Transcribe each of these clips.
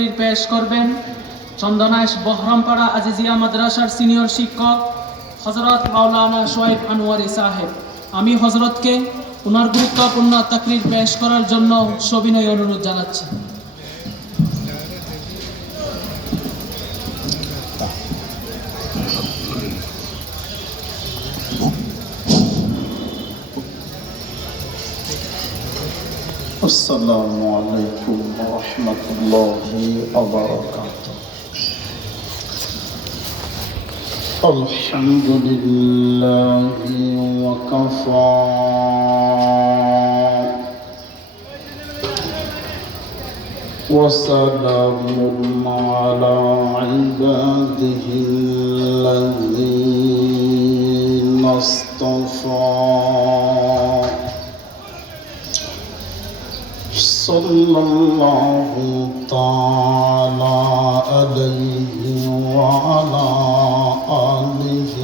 তাকরীর পেশ করবেন চন্দনাইশ বহরমপাড়া আজিজিয়া মাদ্রাসার সিনিয়র শিক্ষক হযরত মাওলানা শোয়েব আনোয়ারি সাহেব। আমি হযরতকে ওনার গুরুত্বপূর্ণ তাকরীর পেশ করার জন্য সবিনয় অনুরোধ জানাচ্ছি। السلام عليكم ورحمة الله وبركاته. الحمد لله وكفى وسلام على عباده الذين اصطفى صلى الله تعالى عليه وعلى آله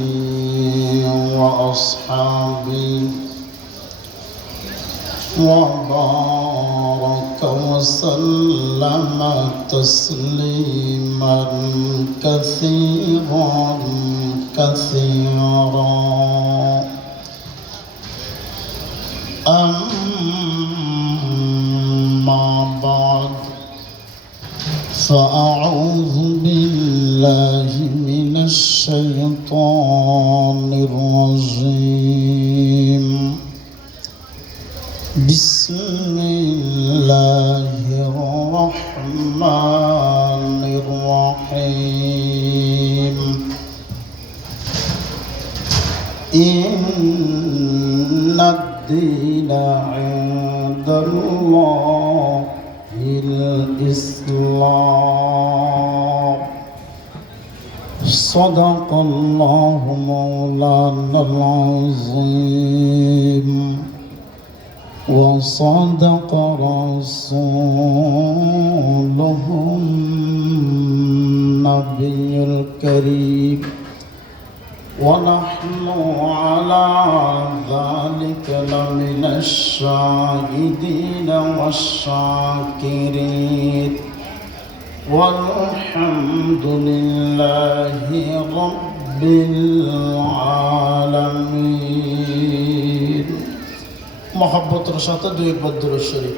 وأصحابه وبارك وسلم تسليما كثيرا كثيرا. أما بعد فأعوذ بالله من الشيطان الرجيم. بسم الله الرحمن الرحيم. إن الدين عند الله الإسلام. صدق الله مولانا العظيم وصدق رسوله النبي الكريم ونحن على ذلك لمن الشاهدين والشاكرين والحمد لله رب العالمين. محبت رشاة دويك بدر الشريف.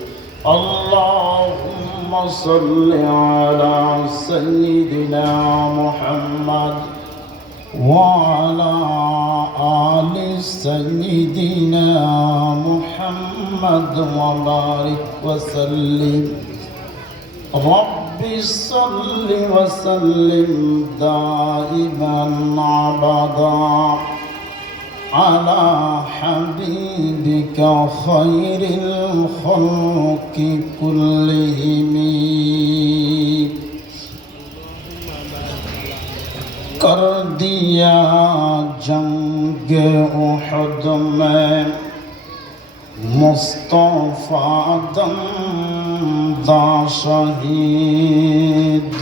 اللهم صل على سيدنا محمد وعلى آل سيدنا محمد وبارك وسلم. رب صل وسلم دائما أبدا على حبيبك خير الخلق كلهم. कर दिया जंग उहद में मुस्तफा दमदा शहीद.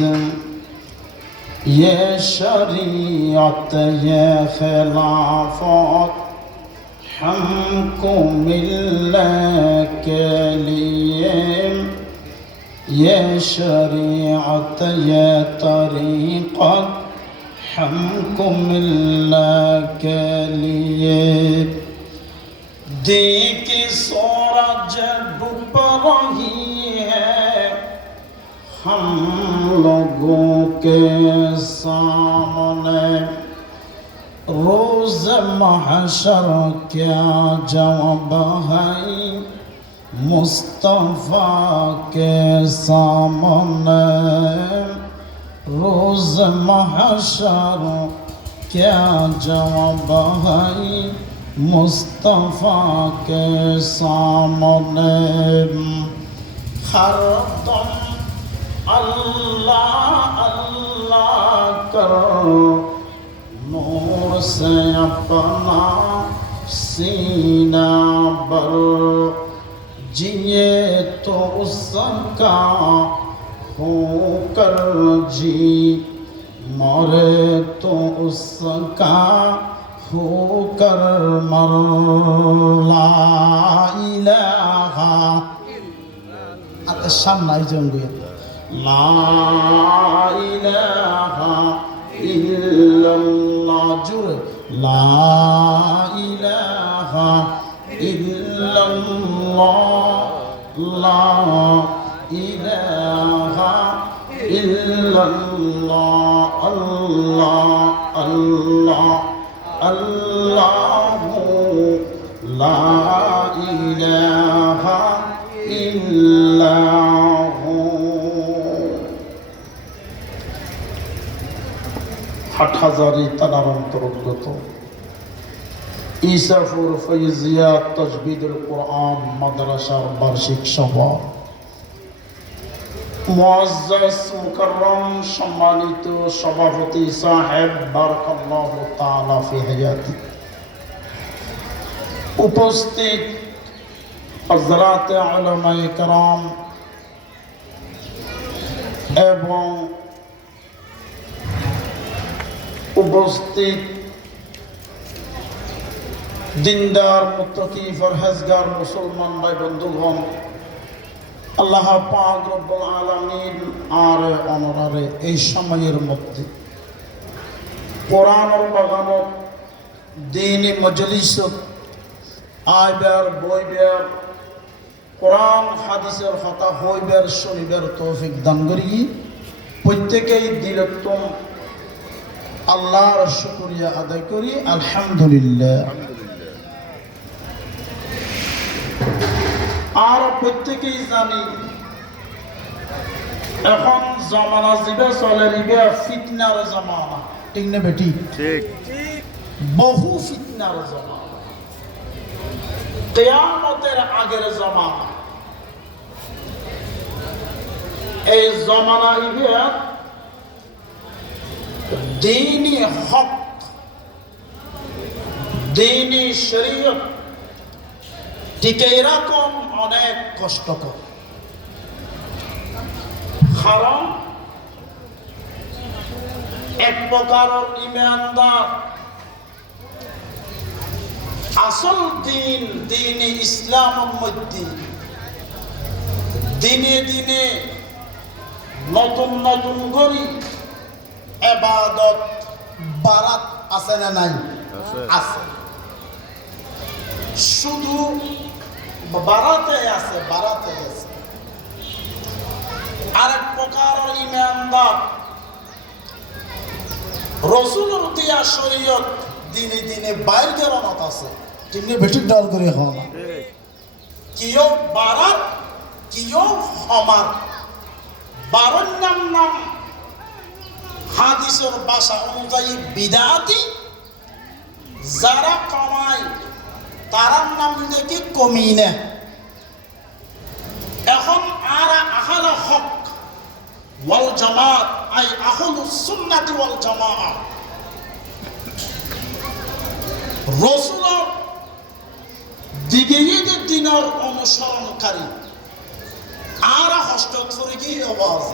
ये शरीयत ये खिलाफत हमको मिलने के लिए, ये शरीयत ये तरीक़त हमको मिलने के लिए. दी की सूरज डूब रही है हम लोगों के सामने. रोज़ महशर क्या जवाब है मुस्तफ़ा के सामने. रोज़ महशर क्या जवाब है मुस्तफ़ा के सामने. हर दम अल्लाह अल्लाह करो नूर से अपना सीना भर. जिए तो उसका होकर जी, मरे तो उसका होकर मर. ला इलाहा. At the Sham Nigeria. লা ইলাহা ইল্লাল্লাহ জুড়ে লা ইলাহা ইল্লাল্লাহ লা ইলাহা ইল্লাল্লাহ আল্লাহ আল্লাহ আল্লাহু লা ইলাহা ইল্লাহু। হাটহাজারী থানার অন্তর্গত ইসাফুর ফৈজিয়া তাজবিদুল কোরআন মাদ্রাসার বার্ষিক সভা মুআজ্জাজ মুকাররম সম্মানিত সভাপতি সাহেব বারাকাল্লাহু তাআলা ফি হায়াতি, উপস্থিত হযরত উলামায়ে কেরাম এবং উপস্থিত দিনদার মুত্তাকি ফরহেজগার মুসলমান ভাই বন্ধুগণ, আল্লাহ পাক রব্বুল আলামিন আর অনরারে এই সময়ের মধ্যে কোরআনের বাগানত দ্বীনি মজলিসত আইবার বইবার কোরআন হাদিসের কথা হইবার শুনিবার তৌফিক দান করি। প্রত্যেকেই দিলতম আল্লাহর শুকরিয়া আদায় করি, আলহামদুলিল্লাহ। আর প্রত্যেকেই জানি এখন জমানা জিবে চলে নিবে ফিতনার জমানা, ঠিক না বেটি? ঠিক। বহু ফিতনার জমানা, কিয়ামতের আগের জমানা। এই জমানা ইবে দ্বীনি হক, দ্বীনি শরীয়ত টিকে এরকম অনেক কষ্টকর। কারণ এক প্রকার ইমানদার আসল দিন দিনে ইসলামের মধ্যে দিনে দিনে নতুন নতুন গরি ইবাদত বারাত আছে না নাই? আছে। শুধু বারাতে আছে, বারাতে আছে। আরেক প্রকার ইমানদার রাসূলের দিয়া শরীয়ত দিনে দিনে বাইরে রমত আছে, ঠিক না বেটি? ডর করে হও না, কিও বারাত কিও হমার। বারোর নাম নাম হাদিসের ভাষা অনুযায়ী বিদাতি, যারা কমায় তারার নাম নাকি কমিনে। এখন আরা আহলে হক ওয়াল জামাত আই আহলুস সুন্নাতি ওয়াল জামাআহ রাসূলের দিগিয়ে দিনের অনুসরণকারী আরা হস্ত করে গিয়ে আওয়াজ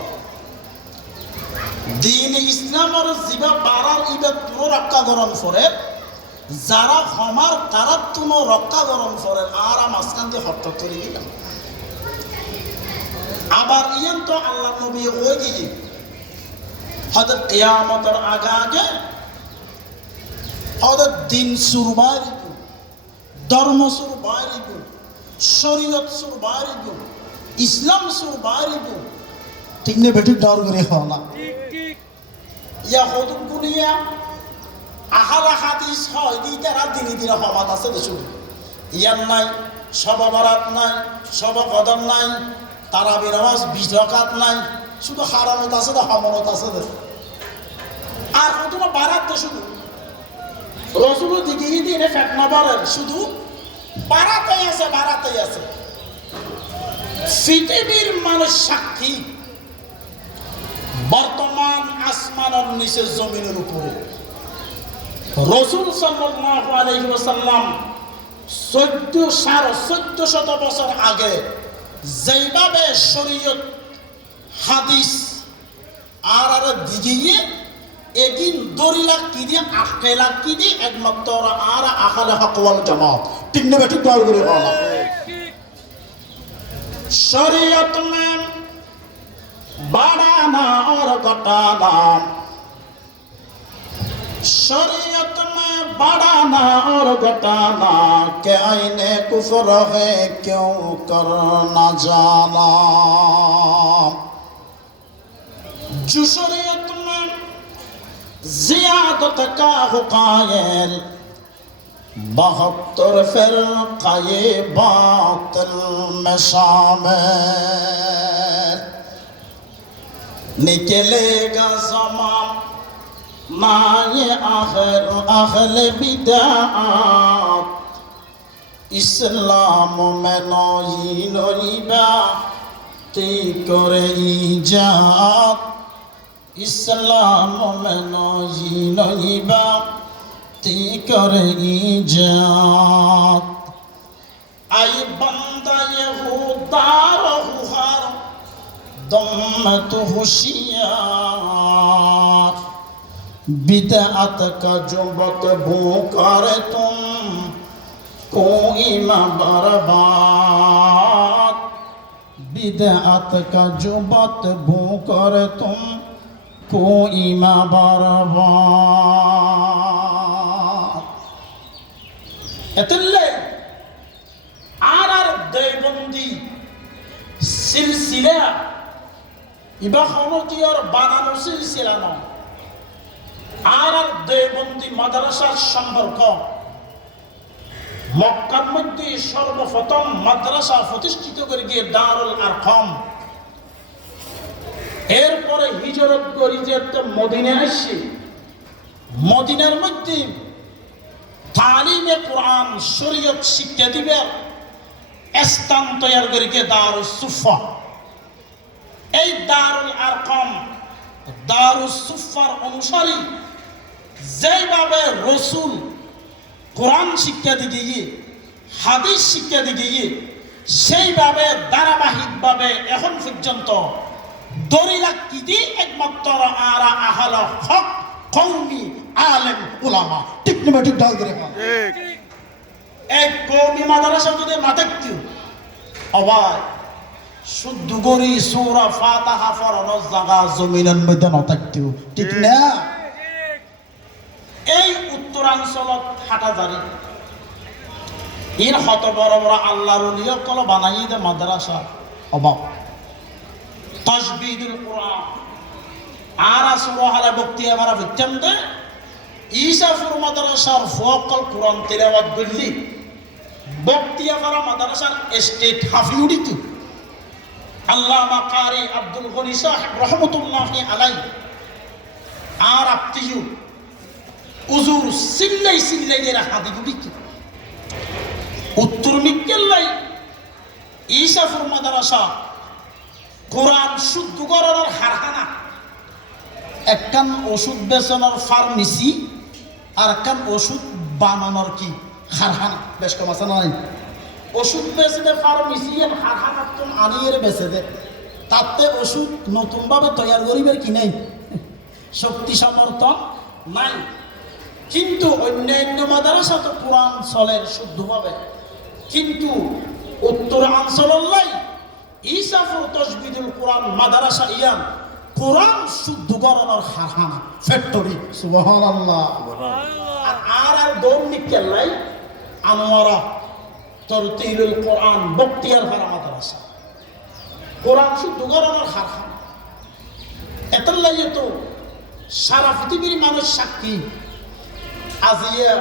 দিন ইসলামের জিবা বারার ইবাদ পুরো রক্ষা করণ করে, যারা হমার তারা তুনো রক্ষা করণ করে আর মাঝখান দিয়ে হত্যা করে গেলাম। আবার ইয়ান তো আল্লাহ নবী ওই গিয়ে হয়তো কিয়ামতের আগে আগে হয়তো দিন সুর বাইরিব, ধর্ম সুর বাইরিব, শরীয়ত সুর বাইরিব, ইসলাম সুর বাইরিব, ঠিক না বেটি? ডর করে হওয়া না। ইয়া হতুন কুনিয়া আহারা হাদিস হয় দিতে রাত দিনে দিনে হমাত আছে দেখুন। ইয়ার নাই, সব বারাত নাই, সব কদর নাই, তারাবি নামাজ 20 রাকাত নাই, শুধু হারামত আছে, হমনত আছে। আর হতুন বারাত তো শুধু রসুল দিকে দিনে ফেতনা বলেন, শুধু বারাতেই আছে, বারাতেই আছে। পৃথিবীর মানুষ সাক্ষী, বর্তমান আসমানের নিচে জমিনের উপরে রাসূল সাল্লাল্লাহু আলাইহি ওয়াসাল্লাম 1400 বছর আগে যেভাবে শরীয়ত হাদিস আর দিগিয়ে এদিন দরিলা কি দিয়ে আকেলা কি দিয়ে একমাত্র আর আহলে হক ওয়াল জামাত, ঠিক না বেটি? দল করে বলা শরীয়ত में बढ़ाना और घटाना, शरीयत में बढ़ाना और घटाना, के आईने कुफर है क्यों करना जाना। जो शरीयत में जियादत का हो कायल, 72 फ़िरक़े बातिल में शामिल। निकलेगा ज़मान माये आखिर अहल बिदअत, इस्लाम में नई नई बाती करे इजाद, इस्लाम में नई नई बाती करे इजाद। आई बंदा यहूदार हर दम तो होशियार, बिदअत का जो बतबू कर तुम कोई न बर्बाद, बिदअत का जो बतबू कर तुम कोई न बर्बाद। এতলে আর দেবন্দি সিলসিলা ইবা হনকিয়র বানানো সিলসিলা নয়। আর দেবন্দি মাদ্রাসার সম্পর্ক মক্কার মধ্যে সর্বপ্রথম মাদ্রাসা প্রতিষ্ঠিত করে গিয়ে দারুল আরকাম, এরপরে হিজরত করে যে মদিনায় আসছে, মদিনার মধ্যে তালিমে কোরআন শরীয়ত শিক্ষা দিবেন স্থান তৈরি করে গিয়ে দারুস সুফা। এই দারুল আরকাম দারুস সুফার অনুসারী যেভাবে রসুল কোরআন শিক্ষা দিয়ে গিয়ে হাদিস শিক্ষা দিয়ে গিয়ে সেইভাবে ধারাবাহিকভাবে এখন পর্যন্ত দরিলাকৃতি একমাত্র আরা আহল হক কওমি আলেম উলামা। ঠিক না ঠিক ডাল করে এক কওমি মাদ্রাসা যদি না থাকতো আবার শুদ্ধ করি সূরা ফাতিহা পড়ানোর জায়গা জমিনের মধ্যে না থাকতো। ঠিক না? এই উত্তরাঞ্চলত হাটাজারি এর হত বড় বড় আল্লাহর ওলিয়া কল বানাইয়ে দে মাদ্রাসা অভাব। তাজবিদুল কোরআন আর সুবহানাল্লাহ বক্তি এবার বুঝতাম দে ঈসাফুর মাদ্রাসার ফকল কোরআন তেলাওয়াত করলি বক্তি এবার মাদ্রাসার স্টেট হাফিউডিত আল্লামা কারি আব্দুল গনি সাহেব রহমাতুল্লাহি আলাইহি আর আপতিজু উজুর সিল্লাই সিল্লাই এর হাদি গুডিত উত্তর মিকেল্লাই ঈসাফুর মাদ্রাসা কোরআন শুদ্ধ করার হারখানা, একখান ওষুধ বেচনের ফার্মেসি আর একখান ওষুধ বানানোর কি কারখানা। বেশ কম আছে নাই? ওষুধ বেচে দে ফার্মেসি এর কারখানা তো আনিয়ে বেচে দে, তাতে ওষুধ নতুনভাবে তৈরি করিবার কি নাই, শক্তি সমর্থন নাই। কিন্তু অন্যান্য মাদ্রাসা তো কোরআন চলে শুদ্ধভাবে, কিন্তু উত্তরাঞ্চলের ঈসাফুর তাজবিদুল কোরআন মাদ্রাসা ইয়ান কোরআন শুদ্ধ করানোর কারখানা ফ্যাক্টরি। সুবহানাল্লাহ। আর দৌড় নিকেল্লাই আনোয়ারা তরতিলুল কোরআন বক্তিয়ার হারা মাদ্রাসা কোরআন শুদ্ধ করানোর কারখানা। এটার লাগে তো সারা পৃথিবীর মানুষ সাক্ষী। আজিয়া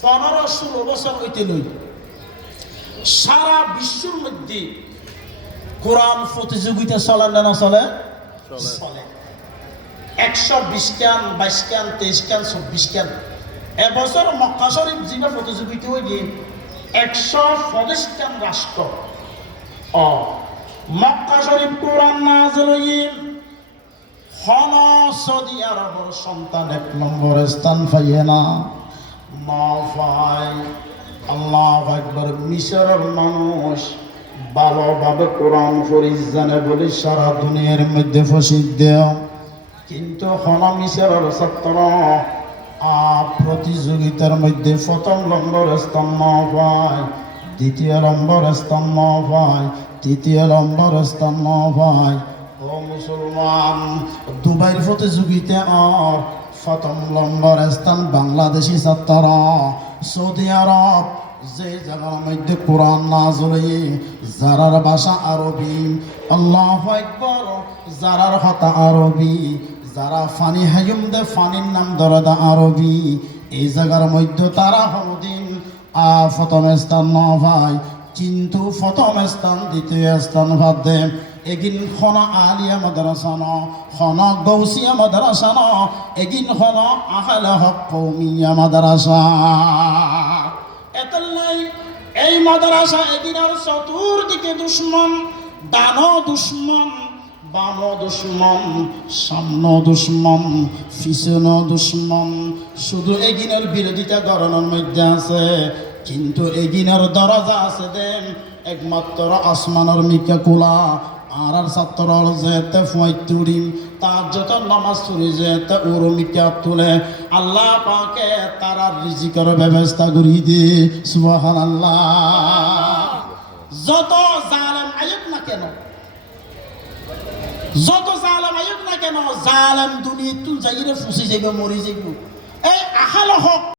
15-16 বছর হইতে লই সারা বিশ্বের মধ্যে কোরআন প্রতিযোগিতা চলে না চলে? চলে। 120 কান 22 কান 23 কান 24 কান। এবছর মক্কা শরীফ জিবা প্রতিযোগিতা হয়ে গিয়ে 150 কান রাষ্ট্র মক্কা শরীফ কোরআন নাযিল হয়ে হন সৌদি আরবের সন্তান 1 নম্বর স্থান পাইয়ে না পায়। আল্লাহু আকবার। মিশরের মানুষ ভালোভাবে কোরআন শরীফ জানে বলে সারা দুনিয়ার মধ্যে প্রসিদ্ধ, কিন্তু হন মিশরের ছাত্র প্রতিযোগিতার মধ্যে প্রথম নম্বর স্থান না পায়, দ্বিতীয় নম্বর স্থান না পায়, তৃতীয় নম্বর স্থান না পায়। ও মুসলমান দুবাইয়ের প্রতিযোগিতা প্রথম নম্বর স্থান বাংলাদেশি ছাত্ররা সৌদি আরব যে জায়গার মধ্যে কোরআন নাযিল যারার ভাষা আরবি আল্লাহু আকবার যারার কথা আরবি যারা ফানি হায়ুম দে ফানির নাম দরদা আরবি এই জায়গার মধ্যে তারা হদিন প্রথম স্থান না ভাই কিন্তু প্রথম স্থান দ্বিতীয় স্থান ভাত দে এগিন খন আলিয়া মাদ্রাসা ন খন গৌসিয়া মাদ্রাসা ন এগিন খন আহলে হক কওমিয়া মাদ্রাসা এতলাই এই মাদ্রাসা এগিন আর চতুর্দিকে দুশ্মন ডান দুশ্মন বাম দুশ্মন সামনে দুশ্মন পিছনে দুশ্মন শুধু এগিনের বিরোধিতা গণনার মধ্যে আছে কিন্তু এগিনের দরজা আছে দেন একমাত্র আসমানের মিকা কোলা আর ছাত্রর যেতে ফুয়াইতুরিম তার যত নামাজ পড়ি যেতে উরমিকা তুলে আল্লাহ পাকে তারা রিজিকের ব্যবস্থা করি দে সুবহানাল্লাহ। যত জালেম আয়ুক না কেন যত জালেম আয়ুক না কেন জালেম দুনিয়া তুল যাইরে ফুসি যাইবে মরি যাইব এই আহাল হক